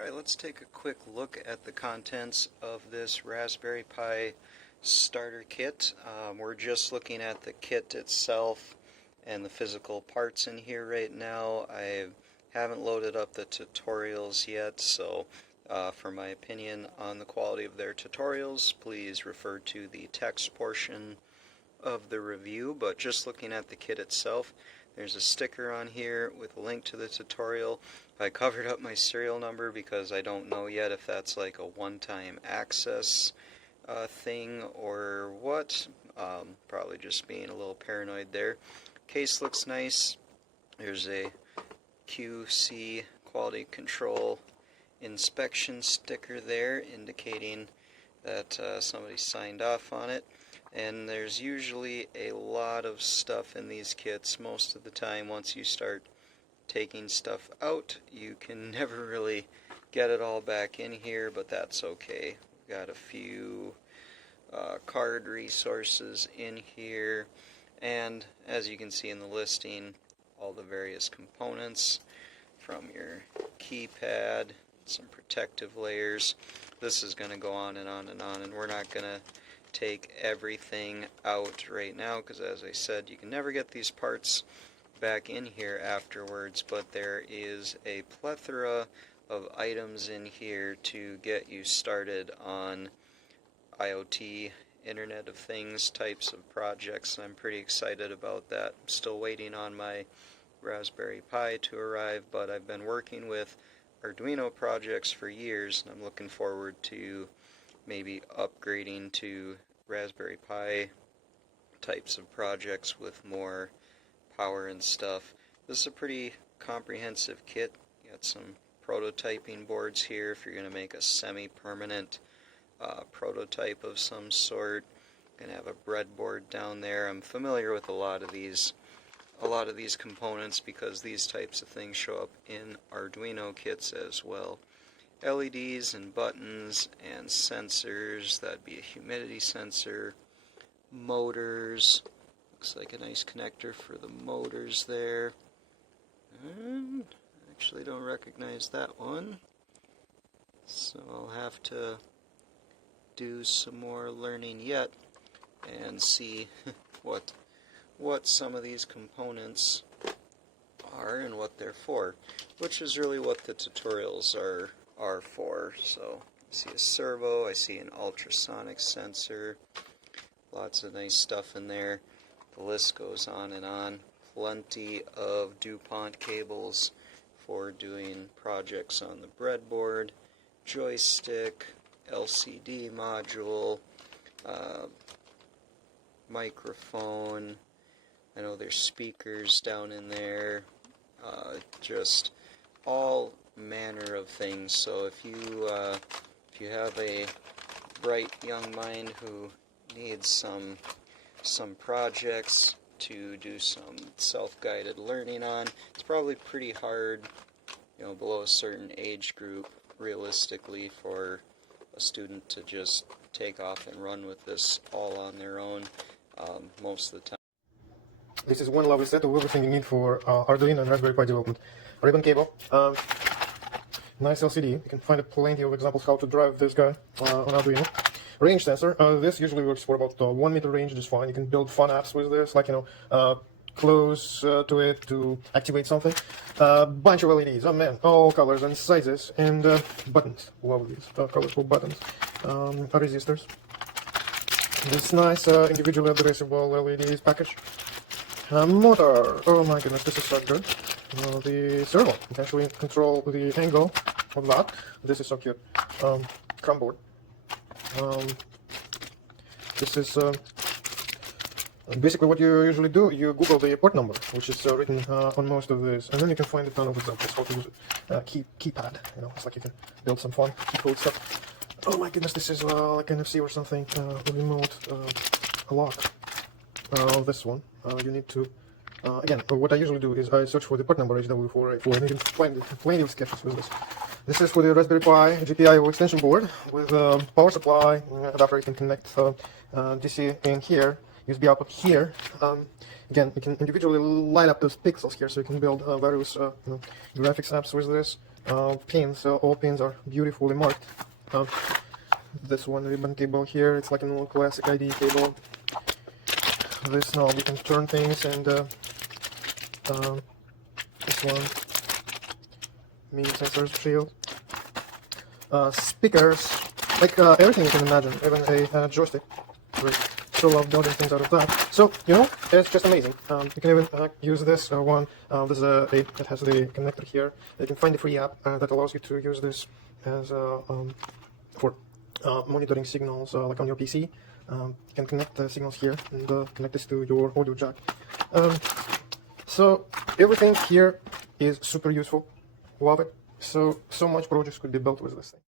Alright, let's take a quick look at the contents of this Raspberry Pi starter kit. We're just looking at the kit itself and the physical parts in here right now. I haven't loaded up the tutorials yet, so for my opinion on the quality of their tutorials, please refer to the text portion of the review. But just looking at the kit itself, there's a sticker on here with a link to the tutorial. I covered up my serial number because I don't know yet if that's like a one-time access thing or what. Probably just being a little paranoid there. Case looks nice. There's a QC quality control inspection sticker there indicating that somebody signed off on it. And there's usually a lot of stuff in these kits. Most of the time, once you start taking stuff out, you can never really get it all back in here, but that's okay. We've got a few card resources in here, and as you can see in the listing, all the various components from your keypad, some protective layers. This is going to go on and on and on, and we're not going to take everything out right now because, as I said, you can never get these parts back in here afterwards, but there is a plethora of items in here to get you started on IoT, Internet of Things types of projects, and I'm pretty excited about that. I'm still waiting on my Raspberry Pi to arrive, but I've been working with Arduino projects for years, and I'm looking forward to maybe upgrading to Raspberry Pi types of projects with more power and stuff. This is a pretty comprehensive kit. You got some prototyping boards here if you're going to make a semi-permanent prototype of some sort. Going to have a breadboard down there. I'm familiar with a lot of these components because these types of things show up in Arduino kits as well. LEDs and buttons and sensors. That'd be a humidity sensor. Motors. Looks like a nice connector for the motors there. Actually don't recognize that one. So I'll have to do some more learning yet and see what some of these components are and what they're for, which is really what the tutorials are for. So I see a servo, I see an ultrasonic sensor, lots of nice stuff in there. The list goes on and on. Plenty of DuPont cables for doing projects on the breadboard, joystick, LCD module, microphone. I know there's speakers down in there, just all manner of things. So if you have a bright young mind who needs some projects to do some self-guided learning on, it's probably pretty hard, below a certain age group, realistically, for a student to just take off and run with this all on their own most of the time. This is one lovely set of everything you need for Arduino and Raspberry Pi development. Ribbon cable, nice LCD. You can find plenty of examples how to drive this guy on Arduino. Range sensor. This usually works for about 1 meter range just fine. You can build fun apps with this, like close to it to activate something. Bunch of LEDs. Oh man, all colors and sizes, and buttons. Love these colorful buttons. Resistors. This nice individually addressable LEDs package. Motor. Oh my goodness, this is so good. The servo. You can actually control the angle of that. This is so cute. Chrome board. This is basically what you usually do. You Google the port number, which is written on most of this, and then you can find a ton of examples how to use it. Keypad, it's like you can build some fun, cool stuff. Oh my goodness, this is like NFC or something. Remote lock. This one. You need to. Again, what I usually do is I search for the port number HW484, and you can find plenty of sketches with this. This is for the Raspberry Pi GPIO extension board with power supply adapter. You can connect DC in here, USB output here. Again, you can individually line up those pixels here, so you can build various graphics apps with this. pins. So all pins are beautifully marked. This one ribbon cable here, it's like a normal classic ID cable. This knob, you can turn things, and this one, mini sensors shield. Speakers, like everything you can imagine, even a joystick. We still love building things out of that. So, you know, it's just amazing. You can even use this one. This is it has the connector here. You can find the free app that allows you to use this as for monitoring signals like on your PC. You can connect the signals here and connect this to your audio jack. So everything here is super useful. Love it. So much projects could be built with this thing.